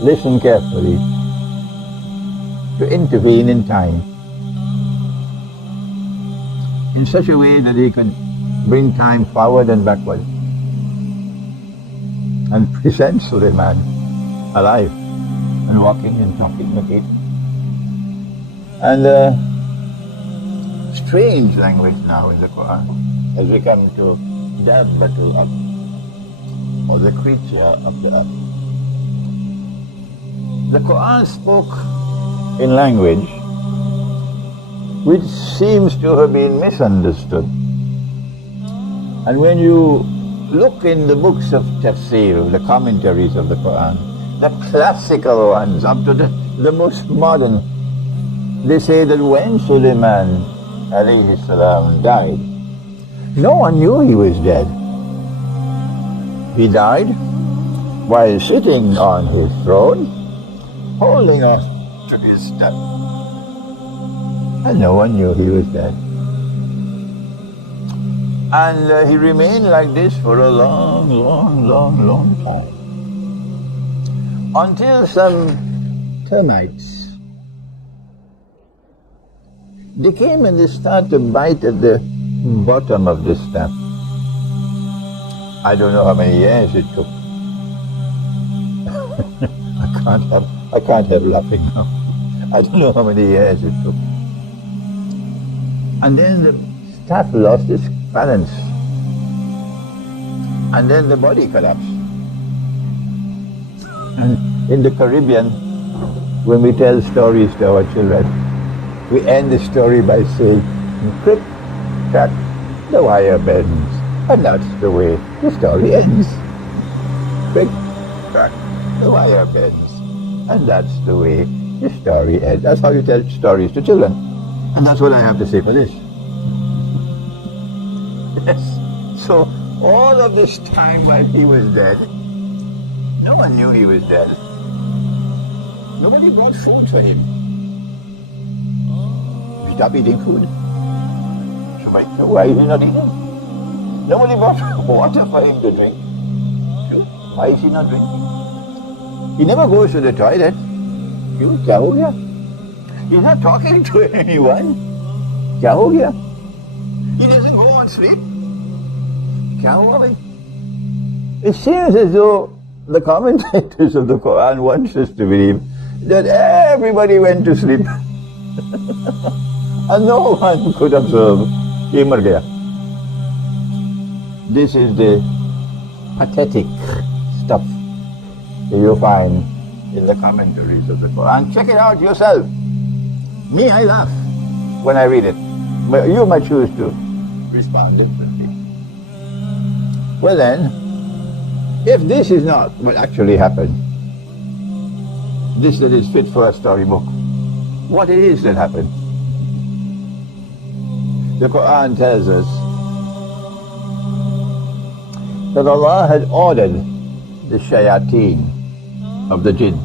listen carefully, to intervene in time in such a way that he can bring time forward and backward and present Sulaiman alive and walking and talking again. And strange language now in the Quran as we come to Dabatul-Ard, or the creature of the earth. The Quran spoke in language which seems to have been misunderstood. And when you look in the books of tafsir, the commentaries of the Quran, the classical ones up to the most modern, they say that when Sulaiman alayhi salam died, no one knew he was dead. He died while sitting on his throne, holding on to his staff, and no one knew he was dead. And he remained like this for a long time, until some termites, they came and they started to bite at the bottom of the staff. I don't know how many years it took. I can't help laughing now. I don't know how many years it took. And then the staff lost its balance. And then the body collapsed. And in the Caribbean, when we tell stories to our children, we end the story by saying, click, crack, the wire bends. And that's the way the story ends. Click, crack, the wire bends. And that's the way the story ends. That's how you tell stories to children. And that's what I have to say for this. Yes. So all of this time while he was dead, no one knew he was dead. Nobody brought food for him. He stopped eating food. So why is he not eating? Nobody brought water for him to drink. So why is he not drinking? He never goes to the toilet. Kya ho gaya? He's not talking to anyone. Kya ho gaya? He doesn't go on sleep. Kya hua bhai? It seems as though the commentators of the Quran want us to believe that everybody went to sleep. And no one could observe. He mar gaya. This is the pathetic stuff that you find in the commentaries of the Quran. Check it out yourself. Me, I laugh when I read it. But you might choose to respond differently. Well then, if this is not what actually happened, this that is fit for a storybook, what it is that happened? The Quran tells us that Allah had ordered the shayateen of the jinn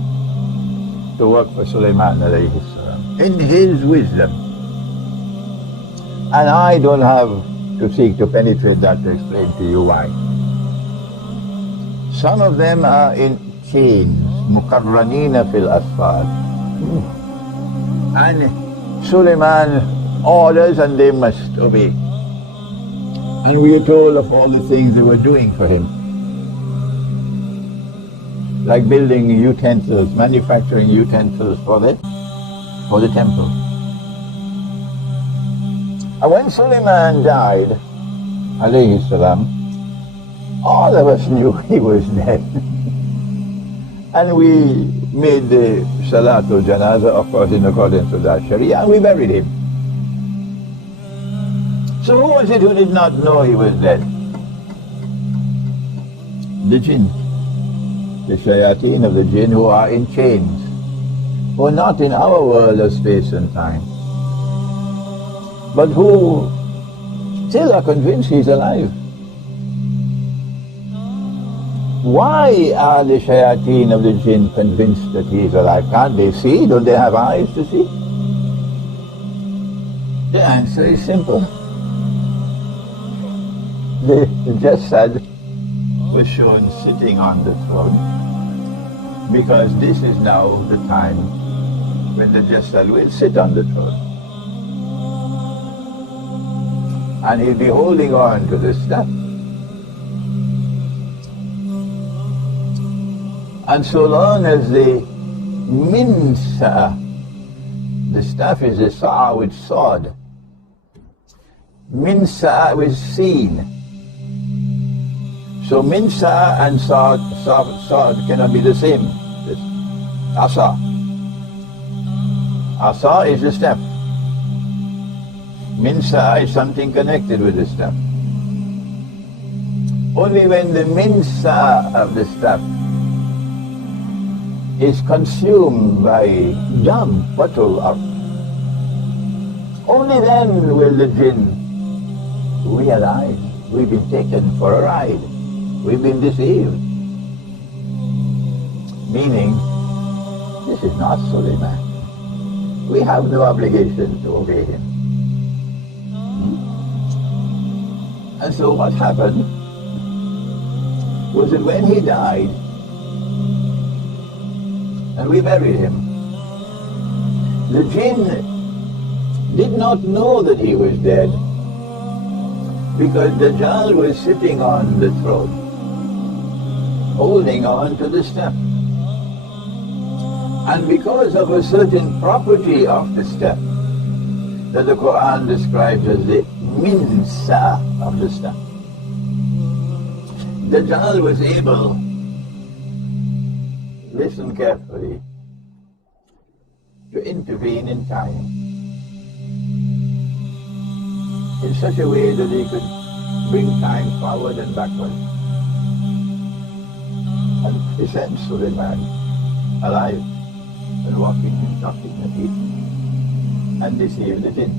to work for Sulaiman alayhi salam in his wisdom. And I don't have to seek to penetrate that to explain to you why. Some of them are in chains, mukarranina fil asfar. And Sulaiman orders and they must obey. And we are told of all the things they were doing for him. Like building utensils, manufacturing utensils for the temple. And when Sulaiman died, alayhi salam, all of us knew he was dead. And we made the Salatul Janazah, of course, in accordance with our Sharia, and we buried him. So who was it who did not know he was dead? The jinn. The shayateen of the jinn who are in chains, who are not in our world of space and time, but who still are convinced he's alive. Why are the shayateen of the jinn convinced that he is alive? Can't they see? Don't they have eyes to see? The answer is simple. The Jasad was shown sitting on the throne, because this is now the time when the Dajjal will sit on the throne. And he'll be holding on to the staff. And so long as the minsa, the staff is a sa'a with sword. Minsa is seen. So minsa and sword cannot be the same. Asa. Asa is a staff. Minsa is something connected with the staff. Only when the minsa of the staff is consumed by Dabatul-Ard, only then will the jinn realize we've been taken for a ride, we've been deceived. Meaning, this is not Sulaiman. We have no obligation to obey him. And so what happened was that when he died, and we buried him, the jinn did not know that he was dead, because Dajjal was sitting on the throne, holding on to the staff. And because of a certain property of the staff that the Quran describes as the minsa of the staff, Dajjal was able, listen carefully, to intervene in time in such a way that he could bring time forward and backward and present Sulaiman alive and walking and talking and eating and deceive the jinn.